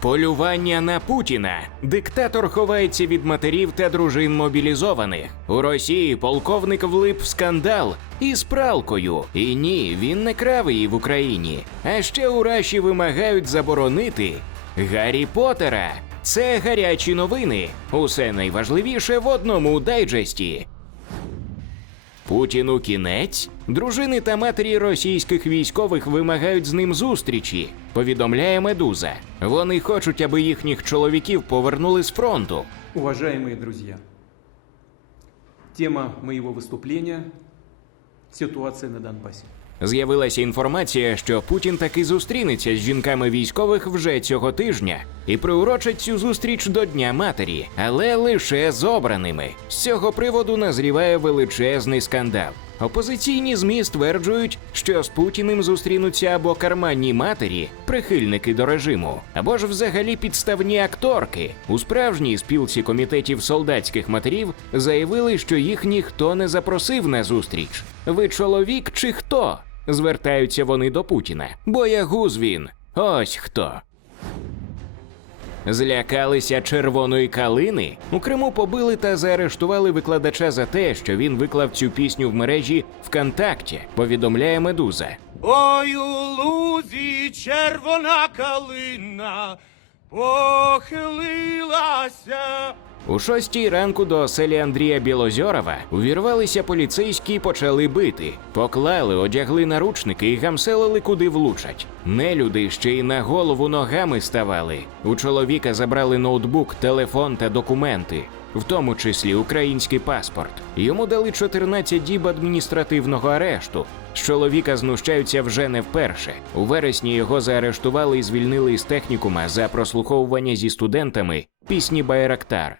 Полювання на Путіна. Диктатор ховається від матерів та дружин мобілізованих. У Росії полковник влип в скандал із пралкою. І ні, він не крав її в Україні. А ще у Раші вимагають заборонити Гаррі Поттера. Це гарячі новини. Усе найважливіше в одному дайджесті. Путіну кінець? Дружини та матері російських військових вимагають з ним зустрічі, повідомляє Медуза. Вони хочуть, аби їхніх чоловіків повернули з фронту. Уважаемые друзья, тема моего выступления – ситуация на Донбассе. З'явилася інформація, що Путін таки зустрінеться з жінками військових вже цього тижня і приурочить цю зустріч до Дня матері, але лише з обраними. З цього приводу назріває величезний скандал. Опозиційні змі стверджують, що з Путіним зустрінуться або карманні матері, прихильники до режиму, або ж взагалі підставні акторки. У справжній спілці комітетів солдатських матерів заявили, що їх ніхто не запросив на зустріч. Ви чоловік чи хто? Звертаються вони до Путіна. Боягуз він. Ось хто. Злякалися червоної калини. У Криму побили та заарештували викладача за те, що він виклав цю пісню в мережі ВКонтакті, повідомляє Медуза. Ой, у лузі червона калина похилилася. У шостій ранку до оселі Андрія Білозьорова увірвалися поліцейські і почали бити. Поклали, одягли наручники і гамселили, куди влучать. Нелюди ще й на голову ногами ставали. У чоловіка забрали ноутбук, телефон та документи. В тому числі український паспорт. Йому дали 14 діб адміністративного арешту. З чоловіка знущаються вже не вперше. У вересні його заарештували і звільнили із технікума за прослуховування зі студентами пісні Байрактар.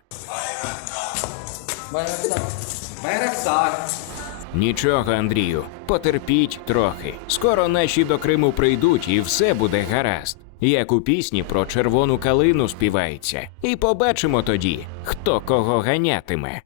Нічого, Андрію, потерпіть трохи. Скоро наші до Криму прийдуть, і все буде гаразд. Як у пісні про червону калину співається. І побачимо тоді, хто кого ганятиме.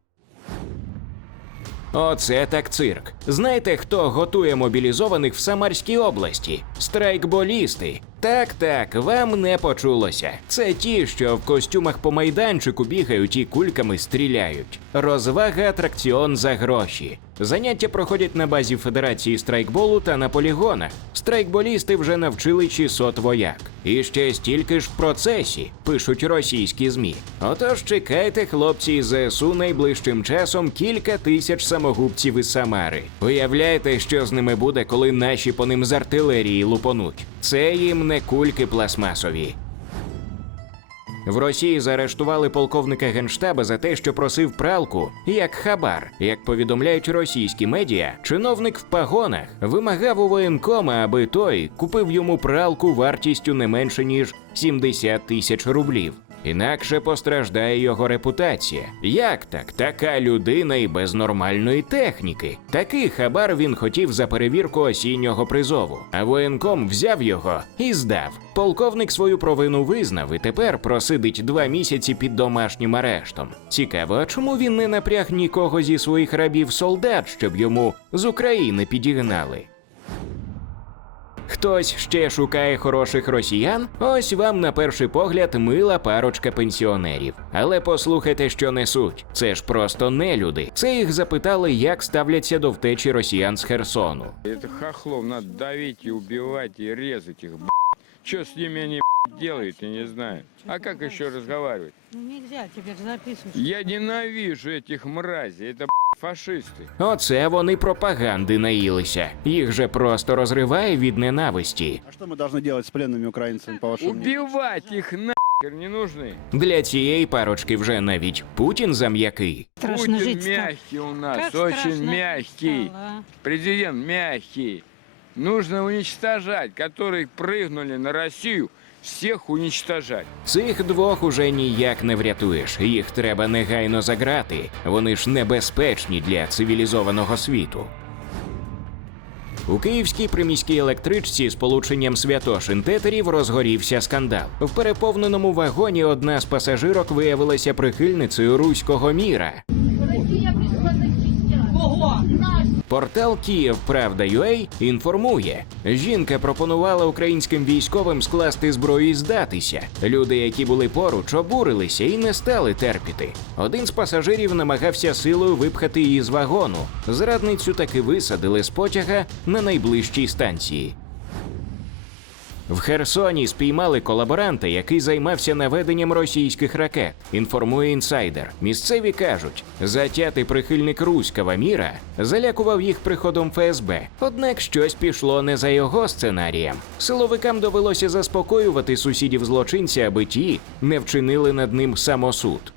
Оце так цирк. Знаєте, хто готує мобілізованих в Самарській області? Страйкболісти. Так, так, вам не почулося. Це ті, що в костюмах по майданчику бігають і кульками стріляють. Розвага атракціон за гроші. Заняття проходять на базі Федерації страйкболу та на полігонах. Страйкболісти вже навчили 600 вояк. І ще стільки ж в процесі, пишуть російські змі. Отож чекайте, хлопці із ЗСУ найближчим часом кілька тисяч самогубців із Самари. Уявляєте, що з ними буде, коли наші по ним з артилерії лупонуть? Це їм не кульки пластмасові. В Росії заарештували полковника генштаба за те, що просив пралку як хабар. Як повідомляють російські медіа, чиновник в пагонах вимагав у воєнкома, аби той купив йому пралку вартістю не менше ніж 70 тисяч рублів. Інакше постраждає його репутація. Як так? Така людина і без нормальної техніки. Такий хабар він хотів за перевірку осіннього призову. А воєнком взяв його і здав. Полковник свою провину визнав і тепер просидить два місяці під домашнім арештом. Цікаво, а чому він не напряг нікого зі своїх рабів солдат, щоб йому з України підігнали? Хтось ще шукає хороших росіян? Ось вам на перший погляд мила парочка пенсіонерів. Але послухайте, що несуть. Це ж просто нелюди. Це їх запитали, як ставляться до втечі росіян з Херсону. Это хохлов надо давить и убивать и резать их. Что с ними они б***ь, делают, я не знаю. А как еще разговаривать? Ну нельзя теперь записывать. Я ненавижу этих мразей, это б***ь, фашисты. Оце вони пропаганди наїлися. Їх же просто розриває від ненависті. А что мы должны делать с пленными украинцами, по вашему мнению? Убивать их нахер не нужны. Для цієї парочки вже навіть Путін зам'який. Страшно Путин жить стало. мягкий у нас, Как очень страшно мягкий. стало, а? Президент мягкий. Нужно уничтожать, которые прыгнули на Россию, всех уничтожать. Цих двох уже ніяк не врятуєш. Їх треба негайно заграти. Вони ж небезпечні для цивілізованого світу. У київській приміській електричці з полученням святошин тетерів розгорівся скандал. В переповненому вагоні одна з пасажирок виявилася прихильницею руського міра. Портал Київправда.ua інформує, жінка пропонувала українським військовим скласти зброю і здатися. Люди, які були поруч, обурилися і не стали терпіти. Один з пасажирів намагався силою випхати її з вагону. Зрадницю таки висадили з потяга на найближчій станції. В Херсоні спіймали колаборанта, який займався наведенням російських ракет. Інформує інсайдер. Місцеві кажуть, затятий прихильник руського міра залякував їх приходом ФСБ. Однак щось пішло не за його сценарієм. Силовикам довелося заспокоювати сусідів злочинця, аби ті не вчинили над ним самосуд.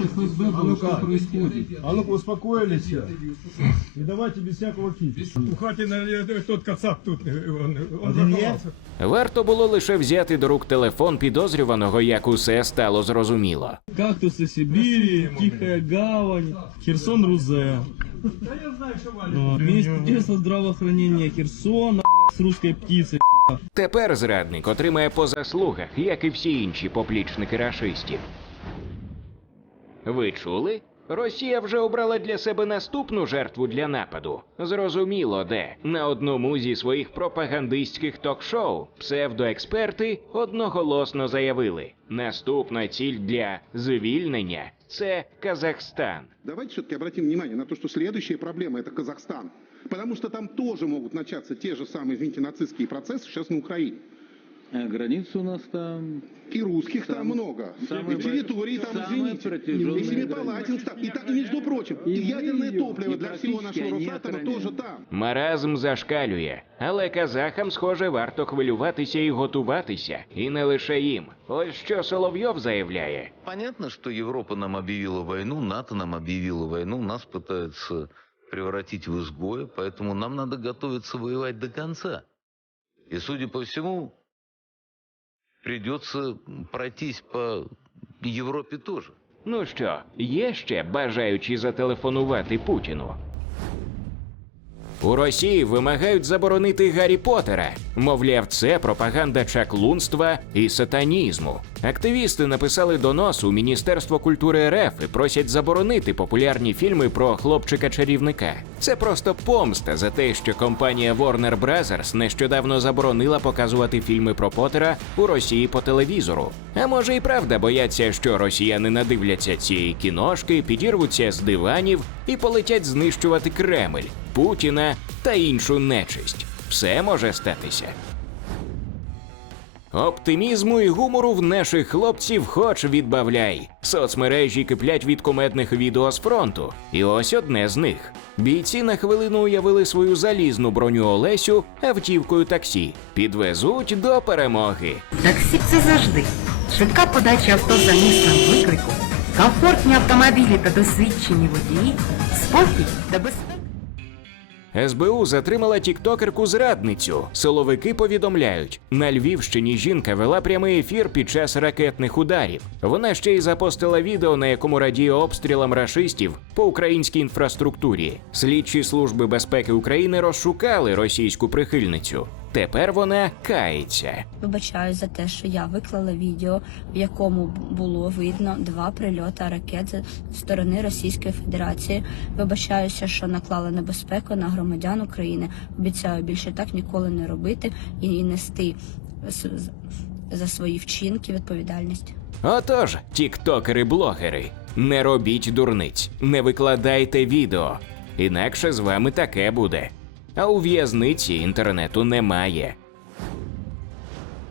А ну-ка, а ну-ка успокоились. И давайте без всякого кипиша. У Хатина э, тот кацап тут, э, он, он Один є? заховался. Варто було лише взяти до рук телефон підозрюваного, як усе стало зрозуміло. Кактусы Сибири, Тихая гавань, Херсон Рузе. Вот. Министерство здравоохранения Херсона бля, с русской птицей. Тепер зрадник отримає по заслугах, як і всі інші поплічники рашистів. Ви чули? Росія вже обрала для себе наступну жертву для нападу. Зрозуміло, де на одному зі своїх пропагандистських ток-шоу псевдоексперти одноголосно заявили: наступна ціль для звільнення це Казахстан. Давайте все-таки обратим внимание на то, что следующая проблема – это Казахстан. Потому что там тоже могут начаться те же самые, извините, нацистские процессы сейчас на Украине. Граница у нас там. И русских там много. самый и территории там, самая извините. протяженная И Семипалатинск там. И, та- и, между прочим, и, ядерное топливо для всего нашего Росатома тоже там. Маразм зашкалює, але казахам, схоже, варто хвилюватися і готуватися. І не лише їм. Ось що Соловйов заявляє. Понятно, что Европа нам объявила войну, НАТО нам объявила войну, нас пытаются превратить в изгоя, поэтому нам надо готовиться воевать до конца. И, судя по всему, придется пройтись по Європі теж. Ну що, є ще бажаючі зателефонувати Путіну? У Росії вимагають заборонити Гаррі Поттера. Мовляв, це пропаганда чаклунства і сатанізму. Активісти написали донос у Міністерство культури РФ і просять заборонити популярні фільми про хлопчика-чарівника. Це просто помста за те, що компанія Warner Bros. нещодавно заборонила показувати фільми про Поттера у Росії по телевізору. А може і правда бояться, що росіяни надивляться цієї кіношки, підірвуться з диванів і полетять знищувати Кремль, Путіна та іншу нечисть. Все може статися. Оптимізму і гумору в наших хлопців хоч відбавляй. Соцмережі киплять від кумедних відео з фронту. І ось одне з них. Бійці на хвилину уявили свою залізну броню Олесю автівкою таксі. Підвезуть до перемоги. Таксі це завжди. Швидка подача авто за місцем виклику, комфортні автомобілі та досвідчені водії, спокій та безпека. СБУ затримала тіктокерку зрадницю. Силовики повідомляють, на Львівщині жінка вела прямий ефір під час ракетних ударів. Вона ще й запостила відео, на якому радіє обстрілам рашистів по українській інфраструктурі. Слідчі служби безпеки України розшукали російську прихильницю. Тепер вона кається. Вибачаюсь за те, що я виклала відео, в якому було видно два прильоти ракет з сторони Російської Федерації. Вибачаюся, що наклала небезпеку на громадян України. Обіцяю більше так ніколи не робити і нести за свої вчинки відповідальність. Отож, тіктокери-блогери, не робіть дурниць, не викладайте відео. Інакше з вами таке буде. А у в'язниці інтернету немає.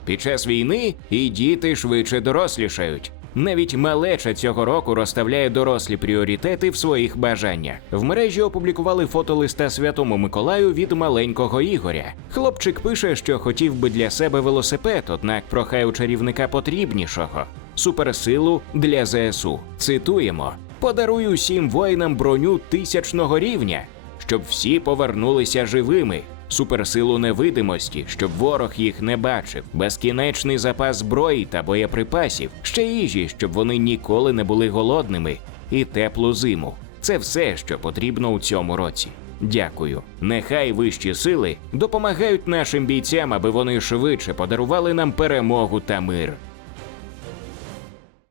Під час війни і діти швидше дорослішають. Навіть малеча цього року розставляє дорослі пріоритети в своїх бажаннях. В мережі опублікували фото листа Святому Миколаю від маленького Ігоря. Хлопчик пише, що хотів би для себе велосипед, однак прохає у чарівника потрібнішого суперсилу для ЗСУ. Цитуємо: подаруй усім воїнам броню тисячного рівня, щоб всі повернулися живими. Суперсилу невидимості, щоб ворог їх не бачив, безкінечний запас зброї та боєприпасів, ще їжі, щоб вони ніколи не були голодними, і теплу зиму. Це все, що потрібно у цьому році. Дякую. Нехай вищі сили допомагають нашим бійцям, аби вони швидше подарували нам перемогу та мир.